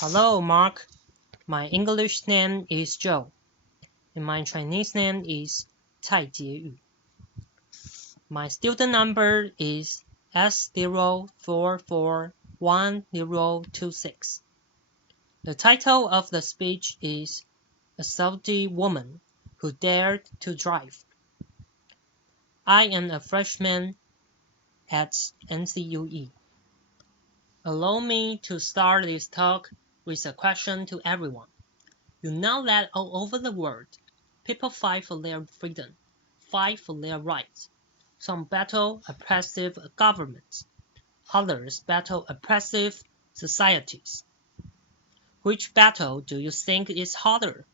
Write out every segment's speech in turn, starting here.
Hello, Mark. My English name is Joe, and my Chinese name is Cai Jieyu. My student number is S044126. The title of the speech is A Saudi Woman Who Dared to Drive. I am a freshman at NCUE. Allow me to start this talk with a question to everyone. You know that all over the world, people fight for their freedom, fight for their rights. Some battle oppressive governments, others battle oppressive societies. Which battle do you think is harder?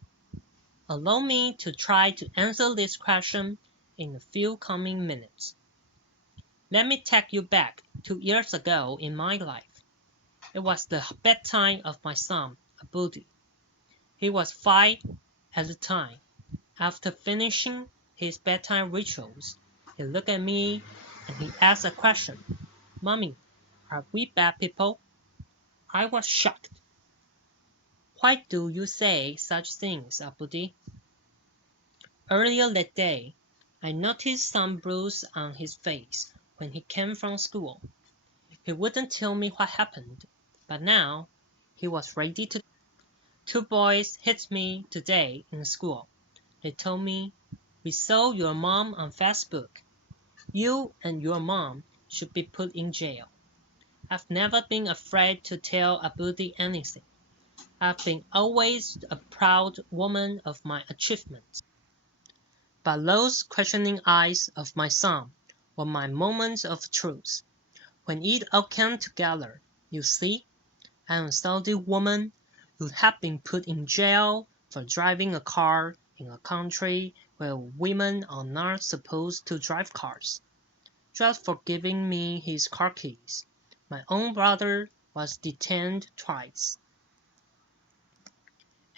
Allow me to try to answer this question in a few coming minutes. Let me take you back 2 years ago in my life. It was the bedtime of my son, Abudi. He was 5 at the time. After finishing his bedtime rituals, he looked at me and he asked a question. Mommy, are we bad people? I was shocked. Why do you say such things, Abudi? Earlier that day, I noticed some bruise on his face when he came from school. He wouldn't tell me what happened, but now he was ready to. 2 boys hit me today in school. They told me, we saw your mom on Facebook. You and your mom should be put in jail. I've never been afraid to tell Abudi anything. I've been always a proud woman of my achievements. But those questioning eyes of my son were my moments of truth. When it all came together, you see, I am a Saudi woman who had been put in jail for driving a car in a country where women are not supposed to drive cars. Just for giving me his car keys. My own brother was detained twice,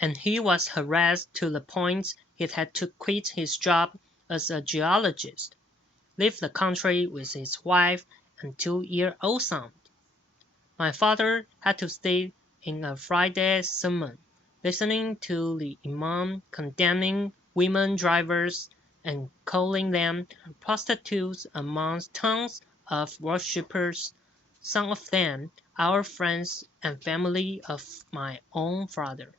and he was harassed to the point he had to quit his job as a geologist, leave the country with his wife and 2-year-old son. My father had to stay in a Friday sermon, listening to the imam condemning women drivers and calling them prostitutes amongst tons of worshippers, some of them our friends and family of my own father.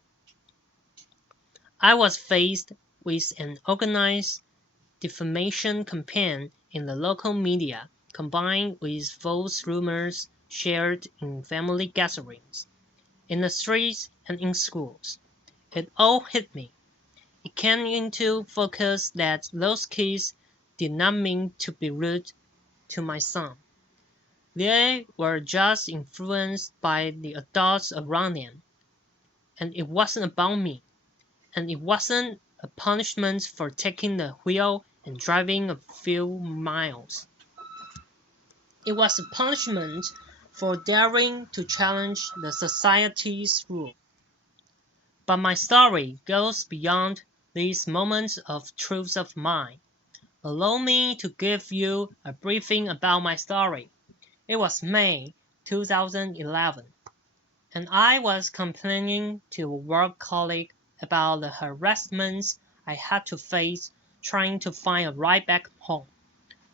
I was faced with an organized defamation campaign in the local media, combined with false rumors shared in family gatherings, in the streets and in schools. It all hit me. It came into focus that those kids did not mean to be rude to my son. They were just influenced by the adults around them. And it wasn't about me. And it wasn't a punishment for taking the wheel and driving a few miles. It was a punishment for daring to challenge the society's rule. But my story goes beyond these moments of truth of mine. Allow me to give you a briefing about my story. It was May 2011, and I was complaining to a work colleague about the harassments I had to face trying to find a ride back home.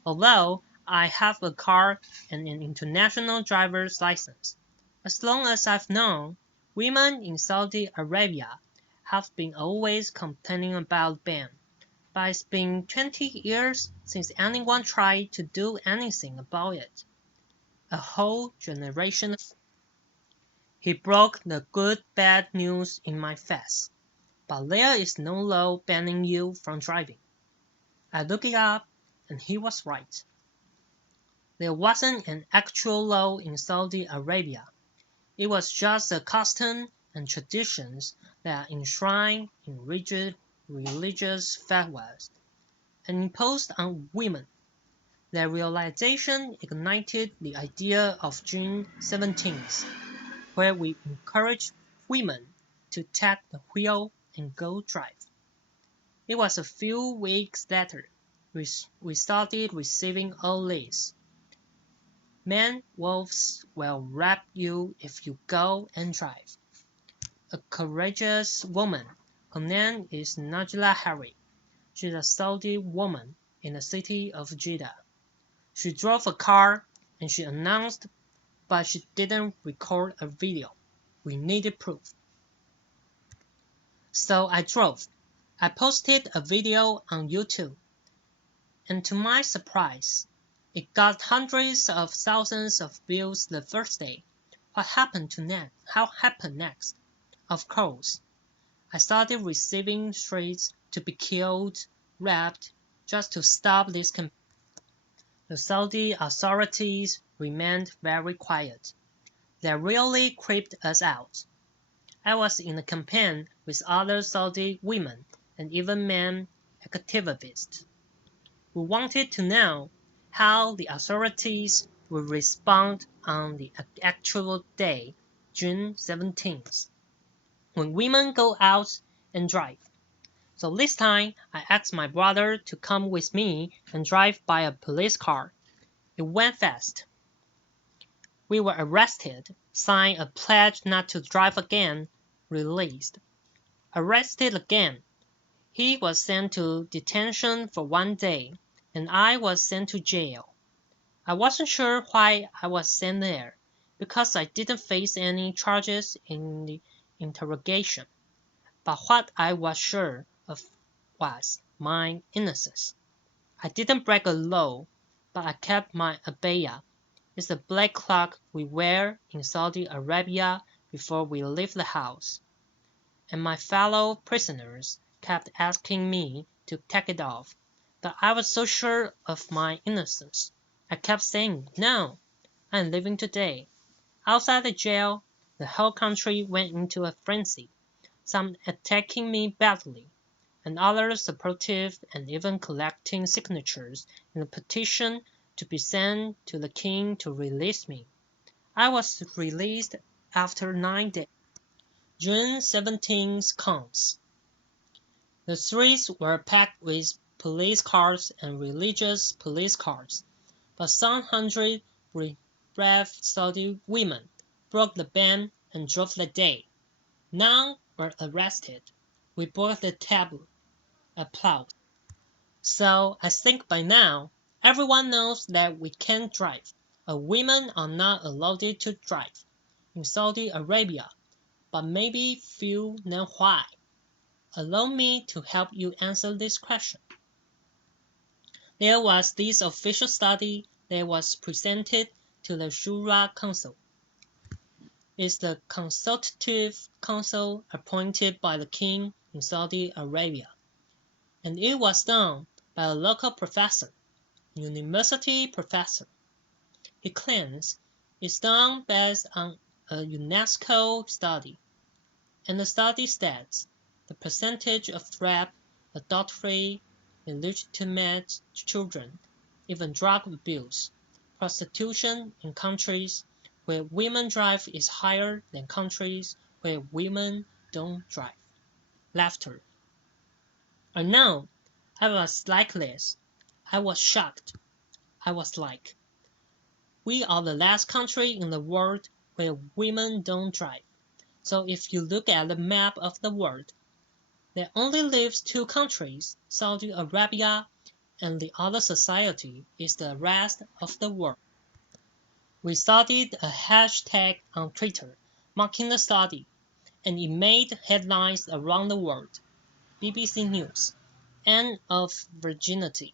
Although I have a car and an international driver's license, as long as I've known, women in Saudi Arabia have been always complaining about ban. But it's been 20 years since anyone tried to do anything about it. A whole generation. He broke the good bad news in my face. But there is no law banning you from driving. I looked it up and he was right. There wasn't an actual law in Saudi Arabia. It was just a custom and traditions that are enshrined in rigid religious fatwas and imposed on women. Their realization ignited the idea of June 17th, where we encouraged women to take the wheel and go drive. It was a few weeks later we started receiving all these. Men wolves will rap you if you go and drive. a courageous woman. Her name is Najla Harry. She's a Saudi woman in the city of Jeddah. She drove a car and she announced, but she didn't record a video. We needed proof. So I drove. I posted a video on YouTube, and to my surprise, it got hundreds of thousands of views the first day. What happened to next? How happened next? Of course, I started receiving threats to be killed, raped, just to stop this campaign. The Saudi authorities remained very quiet. They really creeped us out. I was in a campaign with other Saudi women and even men activists. We wanted to know how the authorities would respond on the actual day, June 17th, when women go out and drive. So this time, I asked my brother to come with me and drive by a police car. It went fast. We were arrested, signed a pledge not to drive again, released. Arrested again. He was sent to detention for 1 day, and I was sent to jail. I wasn't sure why I was sent there, because I didn't face any charges in the interrogation. But what I was sure of was my innocence. I didn't break a law, but I kept my abaya. It's a black cloak we wear in Saudi Arabia before we leave the house. And my fellow prisoners kept asking me to take it off, but I was so sure of my innocence. I kept saying, "No, I'm leaving today." Outside the jail, the whole country went into a frenzy, some attacking me badly, and others supportive and even collecting signatures in a petition to be sent to the king to release me. I was released after 9 days. June 17th comes. The streets were packed with police cars and religious police cars, but some hundred brave Saudi women broke the ban and drove the day. None were arrested. We bought the tableau. Applause. So I think by now, everyone knows that we can't drive. Women are not allowed to drive in Saudi Arabia, but maybe few know why. Allow me to help you answer this question. There was this official study that was presented to the Shura Council. It's the consultative council appointed by the king in Saudi Arabia, and it was done by a local professor, university professor. He claims it's done based on a UNESCO study, and the study states the percentage of rape, adultery, illegitimate children, even drug abuse, prostitution in countries where women drive is higher than countries where women don't drive. Laughter. I know, I was like this. I was shocked. I was like, we are the last country in the world where women don't drive. So if you look at the map of the world, there only lives 2 countries, Saudi Arabia, and the other society is the rest of the world. We started a hashtag on Twitter marking the study, and it made headlines around the world. BBC News. End of virginity.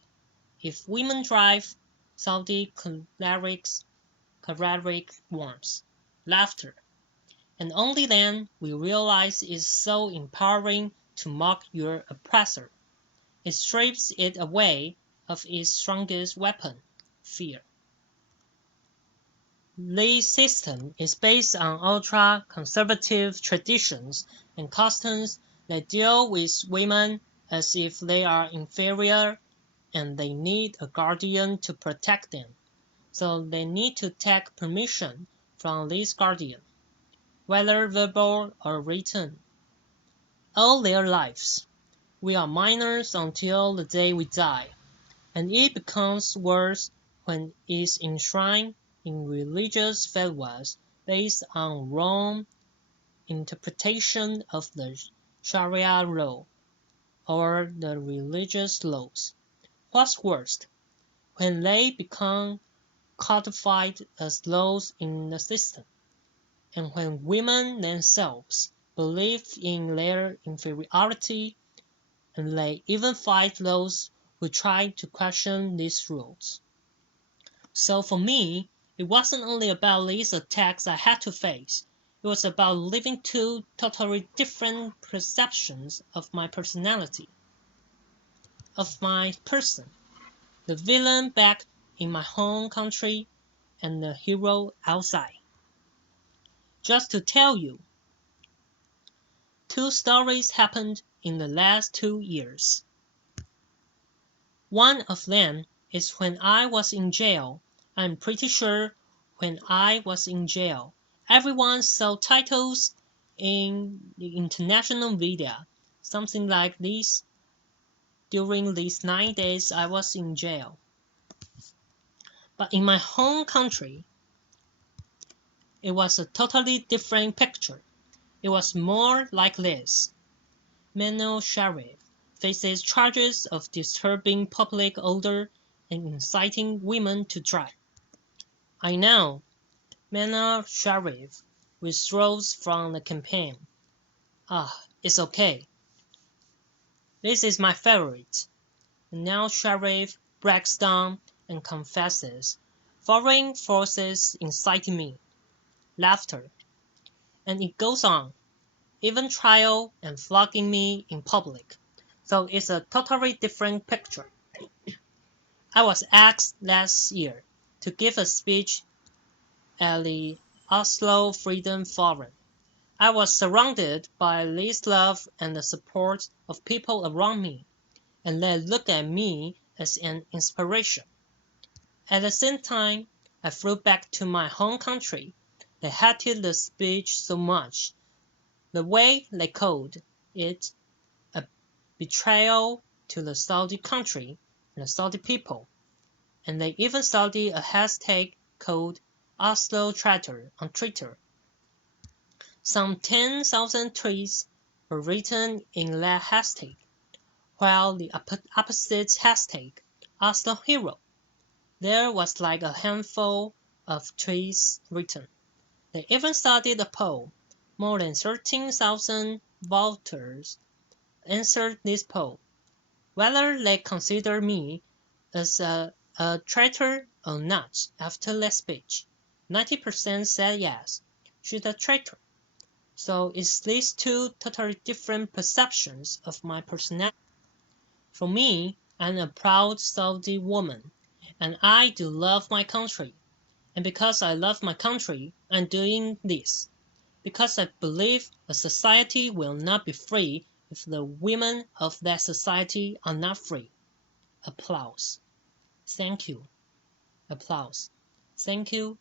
If women drive, Saudi cleric warns. Laughter. And only then we realize it's so empowering to mock your oppressor. It strips it away of its strongest weapon, fear. This system is based on ultra-conservative traditions and customs that deal with women as if they are inferior and they need a guardian to protect them. So they need to take permission from this guardian, whether verbal or written. All their lives, we are minors until the day we die, and it becomes worse when it is enshrined in religious fatwas based on wrong interpretation of the Sharia law or the religious laws. What's worse, when they become codified as laws in the system, and when women themselves believe in their inferiority, and they even fight those who try to question these rules. So for me, it wasn't only about these attacks I had to face, it was about living two totally different perceptions of my personality, of my person, the villain back in my home country and the hero outside. Just to tell you, two stories happened in the last 2 years. One of them is when I was in jail. I'm pretty sure when I was in jail, everyone saw titles in the international media, something like this: during these 9 days I was in jail. But in my home country, it was a totally different picture. It was more like this: Manal Sharif faces charges of disturbing public order and inciting women to drive. I know Manal Sharif withdraws from the campaign. It's okay. This is my favorite. Manal Sharif breaks down and confesses. Foreign forces inciting me. Laughter. And it goes on. Even trial and flogging me in public. So it's a totally different picture. I was asked last year to give a speech at the Oslo Freedom Forum. I was surrounded by this love and the support of people around me, and they looked at me as an inspiration. At the same time, I flew back to my home country. They hated the speech so much, the way they called it a betrayal to the Saudi country and the Saudi people, and they even started a hashtag called Oslo Traitor on Twitter. Some 10,000 tweets were written in that hashtag, while the opposite hashtag, Oslo Hero, there was like a handful of tweets written. They even started a poll. More than 13,000 voters answered this poll, whether they consider me as a traitor or not after that speech. 90% said yes, she's a traitor. So it's these two totally different perceptions of my personality. For me, I'm a proud Saudi woman, and I do love my country. And because I love my country, I'm doing this. Because I believe a society will not be free if the women of that society are not free. Applause. Thank you. Applause. Thank you.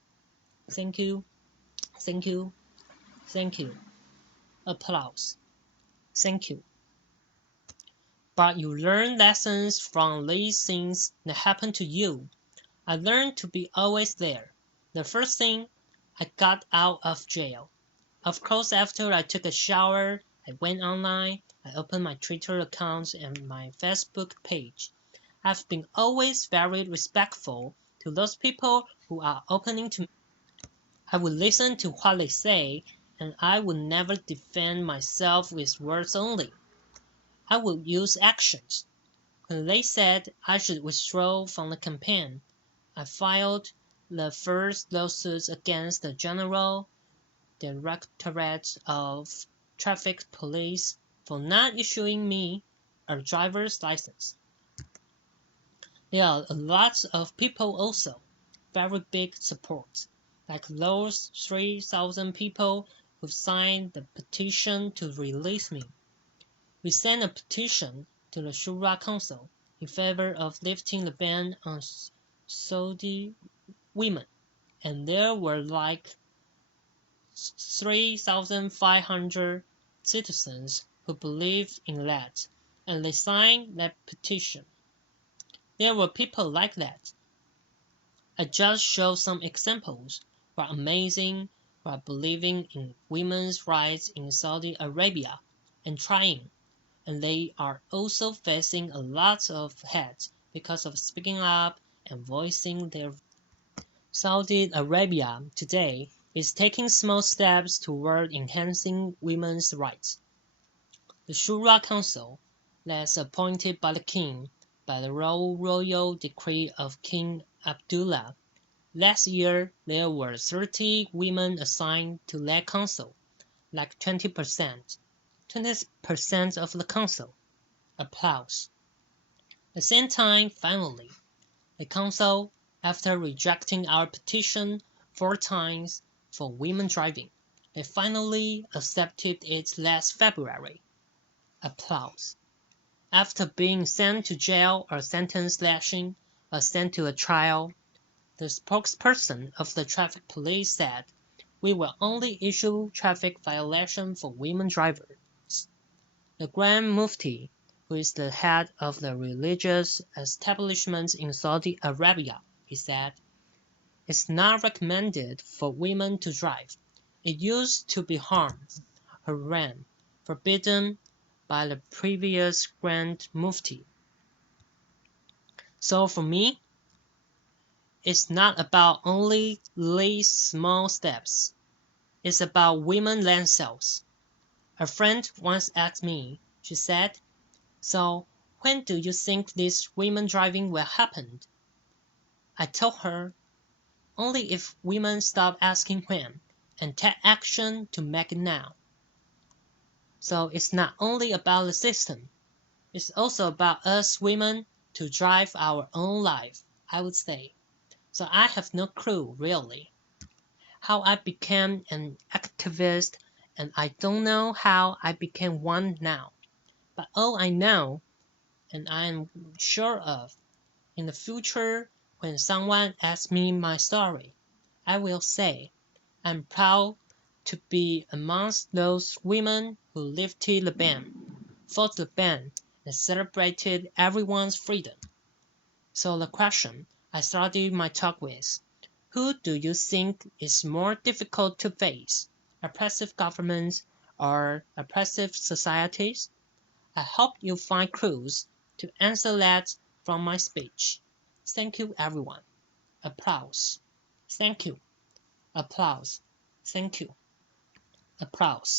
Thank you. Thank you. Thank you. Applause. Thank you. But you learn lessons from these things that happen to you. I learned to be always there. The first thing, I got out of jail. Of course, after I took a shower, I went online, I opened my Twitter account and my Facebook page. I've been always very respectful to those people who are opening to me. I would listen to what they say, and I would never defend myself with words only. I would use actions. When they said I should withdraw from the campaign, I filed the first lawsuit against the General Directorate of Traffic Police for not issuing me a driver's license. There are a lot of people also, very big support, like those 3,000 people who signed the petition to release me. We sent a petition to the Shura Council in favor of lifting the ban on Saudi women, and there were like 3,500 citizens who believed in that, and they signed that petition. There were people like that. I just showed some examples were amazing who are believing in women's rights in Saudi Arabia and trying, and they are also facing a lot of hate because of speaking up and voicing their. Saudi Arabia today is taking small steps toward enhancing women's rights. The Shura Council, last appointed by the king by the royal decree of King Abdullah. Last year there were 30 women assigned to that council, like 20%. 20% of the council. Applause. At the same time, finally, the council, after rejecting our petition 4 times for women driving, they finally accepted it last February. Applause. After being sent to jail or sentence slashing or sent to a trial, the spokesperson of the traffic police said, "We will only issue traffic violation for women drivers." The Grand Mufti, who is the head of the religious establishment in Saudi Arabia, he said, "It's not recommended for women to drive. It used to be haram, forbidden by the previous Grand Mufti. So for me, it's not about only these small steps. It's about women land sales." A friend once asked me, she said, "So when do you think this women driving will happen?" I told her, "Only if women stop asking when and take action to make it now." So it's not only about the system, it's also about us women to drive our own life, I would say. So I have no clue, really, how I became an activist, and I don't know how I became one now. But all I know, and I am sure of, in the future, when someone asks me my story, I will say, "I'm proud to be amongst those women who lifted the ban, fought the ban, and celebrated everyone's freedom." So the question I started my talk with, who do you think is more difficult to face, oppressive governments or oppressive societies? I hope you find clues to answer that from my speech. Thank you, everyone. Applause. Thank you. Applause. Thank you. Applause.